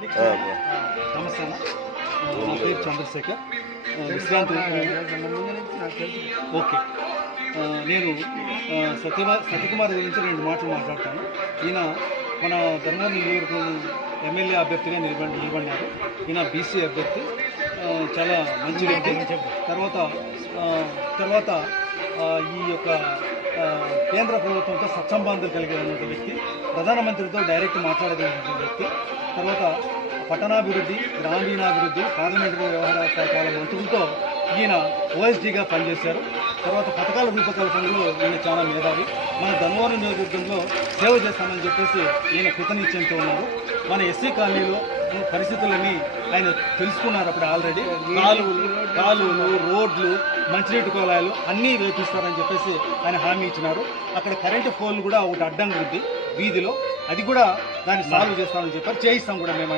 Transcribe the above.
నమస్తే అన్న, నా పేరు చంద్రశేఖర్, విశ్రాంతి. ఓకే, నేను సత్యకుమార్ గురించి 2 మాటలు మాట్లాడతాను. ఈయన మన ధర్మవరం నియోజకవర్గం ఎమ్మెల్యే అభ్యర్థిగా నిలబడినారు. ఈయన బీసీ అభ్యర్థి, చాలా మంచి వ్యక్తి. తర్వాత ఈ యొక్క కేంద్ర ప్రభుత్వంతో సత్సంబంధాలు కలిగినటువంటి వ్యక్తి, ప్రధానమంత్రితో డైరెక్ట్ మాట్లాడగలిగినటువంటి వ్యక్తి. తర్వాత పట్టణాభివృద్ధి, గ్రామీణాభివృద్ధి, పార్లమెంటరీ వ్యవహారాల శాఖల మంత్రులతో ఈయన ఓఎస్డీగా పనిచేశారు. తర్వాత పథకాల రూపకల్పనలో ఈయన చాలా మేధావి. మన ధర్మవరం నియోజకవర్గంలో సేవ చేస్తామని చెప్పేసి ఈయన కృతనిశ్చయంతో ఉన్నారు. మన ఎస్సీ కాలనీలో పరిస్థితులన్నీ ఆయన తెలుసుకున్నారు. అప్పుడు ఆల్రెడీ కాలువలు, రోడ్లు, మంచినీటి కుళాయిలు అన్నీ వేపిస్తారని చెప్పేసి ఆయన హామీ ఇచ్చినారు. అక్కడ కరెంటు పోల్ కూడా ఒకటి అడ్డంగా ఉంది వీధిలో, అది కూడా దాన్ని సాల్వ్ చేస్తామని చెప్పారు. చేయిస్తాం కూడా మేము.